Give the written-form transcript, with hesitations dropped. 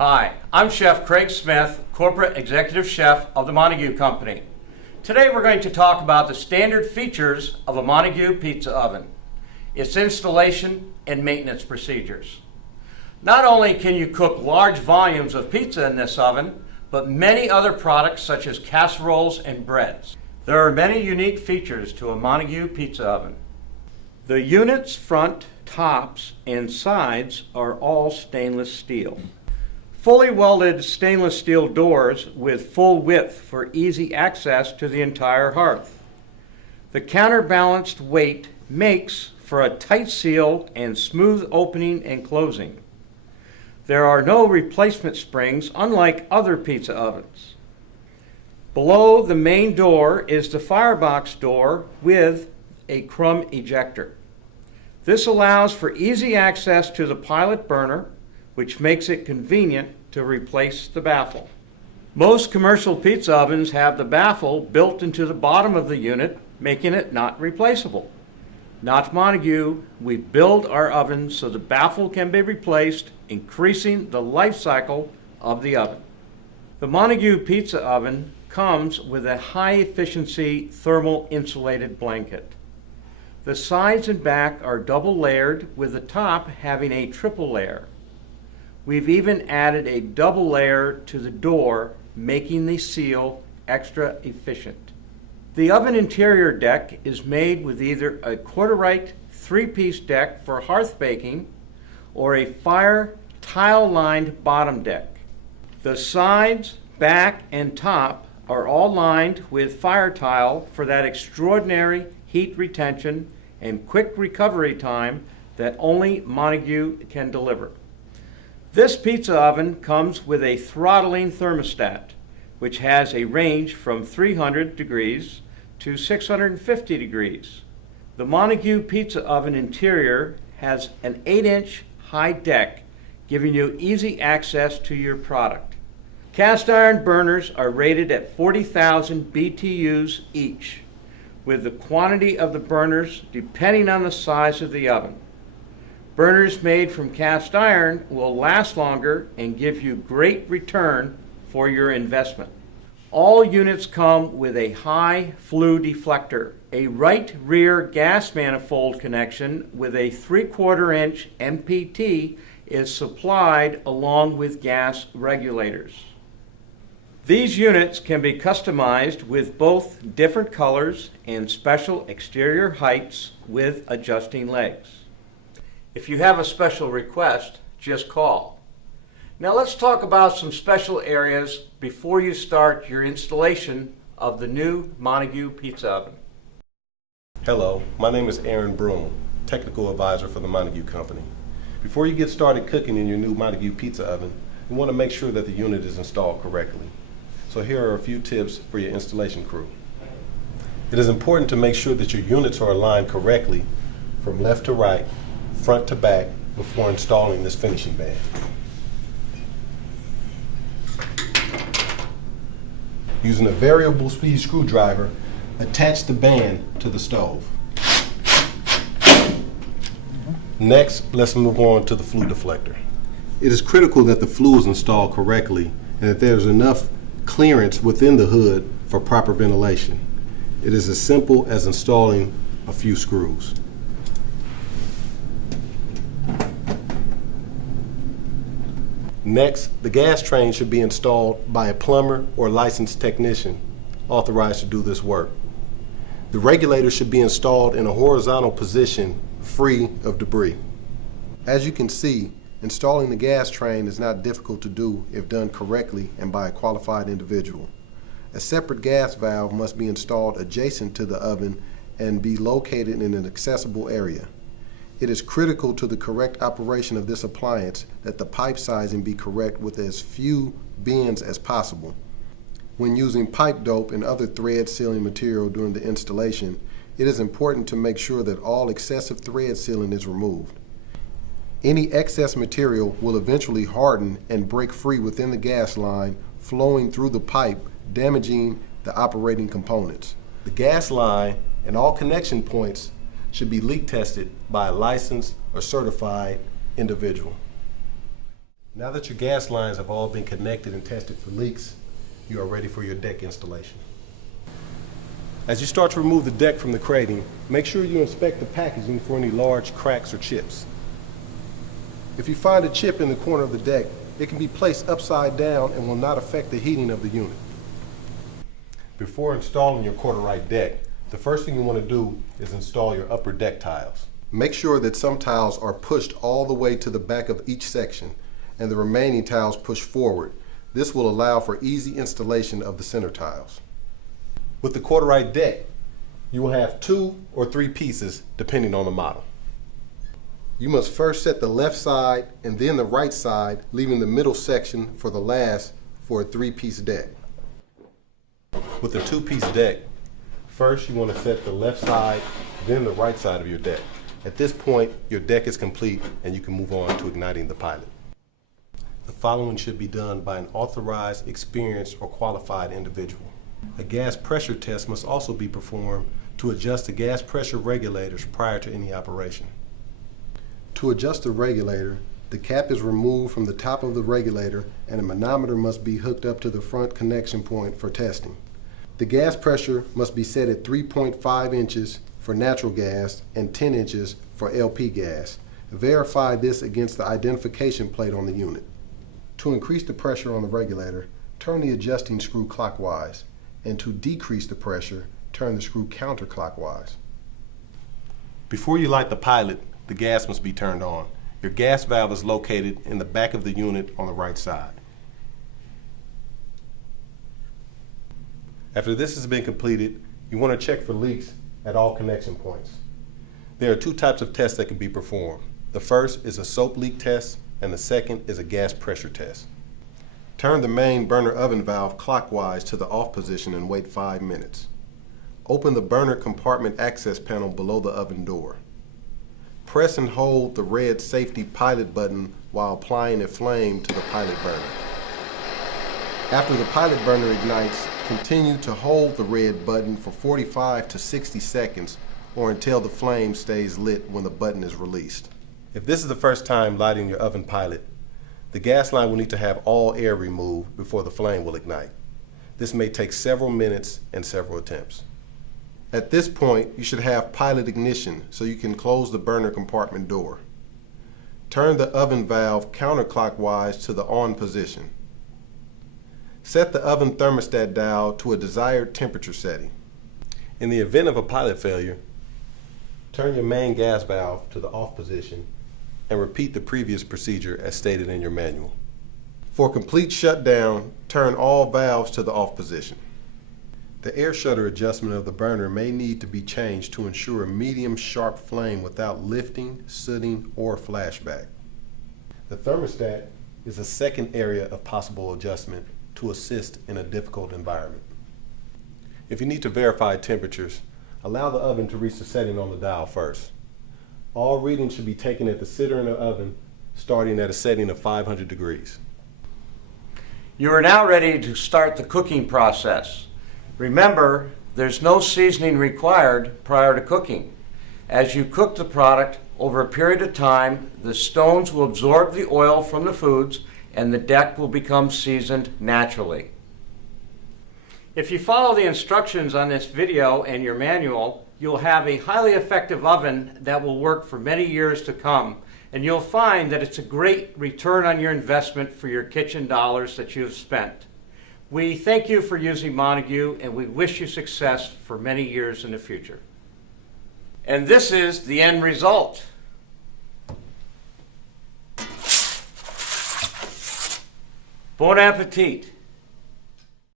Hi, I'm Chef Craig Smith, Corporate Executive Chef of the Montague Company. Today we're going to talk about the standard features of a Montague pizza oven, its installation and maintenance procedures. Not only can you cook large volumes of pizza in this oven, but many other products such as casseroles and breads. There are many unique features to a Montague pizza oven. The unit's front, tops, and sides are all stainless steel. Fully welded stainless steel doors with full width for easy access to the entire hearth. The counterbalanced weight makes for a tight seal and smooth opening and closing. There are no replacement springs unlike other pizza ovens. Below the main door is the firebox door with a crumb ejector. This allows for easy access to the pilot burner, which makes it convenient to replace the baffle. Most commercial pizza ovens have the baffle built into the bottom of the unit, making it not replaceable. Not Montague, we build our ovens so the baffle can be replaced, increasing the life cycle of the oven. The Montague pizza oven comes with a high-efficiency thermal insulated blanket. The sides and back are double layered, with the top having a triple layer. We've even added a double layer to the door, making the seal extra efficient. The oven interior deck is made with either a quarterite 3-piece deck for hearth baking or a fire tile-lined bottom deck. The sides, back, and top are all lined with fire tile for that extraordinary heat retention and quick recovery time that only Montague can deliver. This pizza oven comes with a throttling thermostat, which has a range from 300 degrees to 650 degrees. The Montague pizza oven interior has an 8-inch high deck, giving you easy access to your product. Cast iron burners are rated at 40,000 BTUs each, with the quantity of the burners depending on the size of the oven. Burners made from cast iron will last longer and give you great return for your investment. All units come with a high flue deflector, a right rear gas manifold connection with a 3/4 inch MPT is supplied along with gas regulators. These units can be customized with both different colors and special exterior heights with adjusting legs. If you have a special request, just call. Now let's talk about some special areas before you start your installation of the new Montague pizza oven. Hello, my name is Aaron Broom, Technical Advisor for the Montague Company. Before you get started cooking in your new Montague pizza oven, you want to make sure that the unit is installed correctly. So here are a few tips for your installation crew. It is important to make sure that your units are aligned correctly from left to right, front to back, before installing this finishing band. Using a variable speed screwdriver, attach the band to the stove. Next, let's move on to the flue deflector. It is critical that the flue is installed correctly and that there is enough clearance within the hood for proper ventilation. It is as simple as installing a few screws. Next, the gas train should be installed by a plumber or licensed technician authorized to do this work. The regulator should be installed in a horizontal position, free of debris. As you can see, installing the gas train is not difficult to do if done correctly and by a qualified individual. A separate gas valve must be installed adjacent to the oven and be located in an accessible area. It is critical to the correct operation of this appliance that the pipe sizing be correct with as few bends as possible. When using pipe dope and other thread sealing material during the installation, it is important to make sure that all excessive thread sealing is removed. Any excess material will eventually harden and break free within the gas line, flowing through the pipe, damaging the operating components. The gas line and all connection points should be leak tested by a licensed or certified individual. Now that your gas lines have all been connected and tested for leaks, you are ready for your deck installation. As you start to remove the deck from the crating, make sure you inspect the packaging for any large cracks or chips. If you find a chip in the corner of the deck, it can be placed upside down and will not affect the heating of the unit. Before installing your quarter-right deck, the first thing you want to do is install your upper deck tiles. Make sure that some tiles are pushed all the way to the back of each section and the remaining tiles pushed forward. This will allow for easy installation of the center tiles. With the quarter-right deck, you will have 2 or 3 pieces depending on the model. You must first set the left side and then the right side, leaving the middle section for the last for a 3-piece deck. With a 2-piece deck, first you want to set the left side, then the right side of your deck. At this point, your deck is complete and you can move on to igniting the pilot. The following should be done by an authorized, experienced, or qualified individual. A gas pressure test must also be performed to adjust the gas pressure regulators prior to any operation. To adjust the regulator, the cap is removed from the top of the regulator and a manometer must be hooked up to the front connection point for testing. The gas pressure must be set at 3.5 inches for natural gas and 10 inches for LP gas. Verify this against the identification plate on the unit. To increase the pressure on the regulator, turn the adjusting screw clockwise, and to decrease the pressure, turn the screw counterclockwise. Before you light the pilot, the gas must be turned on. Your gas valve is located in the back of the unit on the right side. After this has been completed, you want to check for leaks at all connection points. There are 2 types of tests that can be performed. The first is a soap leak test, and the second is a gas pressure test. Turn the main burner oven valve clockwise to the off position and wait 5 minutes. Open the burner compartment access panel below the oven door. Press and hold the red safety pilot button while applying a flame to the pilot burner. After the pilot burner ignites, continue to hold the red button for 45 to 60 seconds or until the flame stays lit when the button is released. If this is the first time lighting your oven pilot, the gas line will need to have all air removed before the flame will ignite. This may take several minutes and several attempts. At this point, you should have pilot ignition so you can close the burner compartment door. Turn the oven valve counterclockwise to the on position. Set the oven thermostat dial to a desired temperature setting. In the event of a pilot failure, turn your main gas valve to the off position and repeat the previous procedure as stated in your manual. For complete shutdown, turn all valves to the off position. The air shutter adjustment of the burner may need to be changed to ensure a medium sharp flame without lifting, sooting, or flashback. The thermostat is a second area of possible adjustment to assist in a difficult environment. If you need to verify temperatures, allow the oven to reach the setting on the dial first. All readings should be taken at the center of the oven, starting at a setting of 500 degrees. You are now ready to start the cooking process. Remember, there's no seasoning required prior to cooking. As you cook the product over a period of time, the stones will absorb the oil from the foods and the deck will become seasoned naturally. If you follow the instructions on this video and your manual, you'll have a highly effective oven that will work for many years to come, and you'll find that it's a great return on your investment for your kitchen dollars that you've spent. We thank you for using Montague, and we wish you success for many years in the future. And this is the end result. Bon appetit.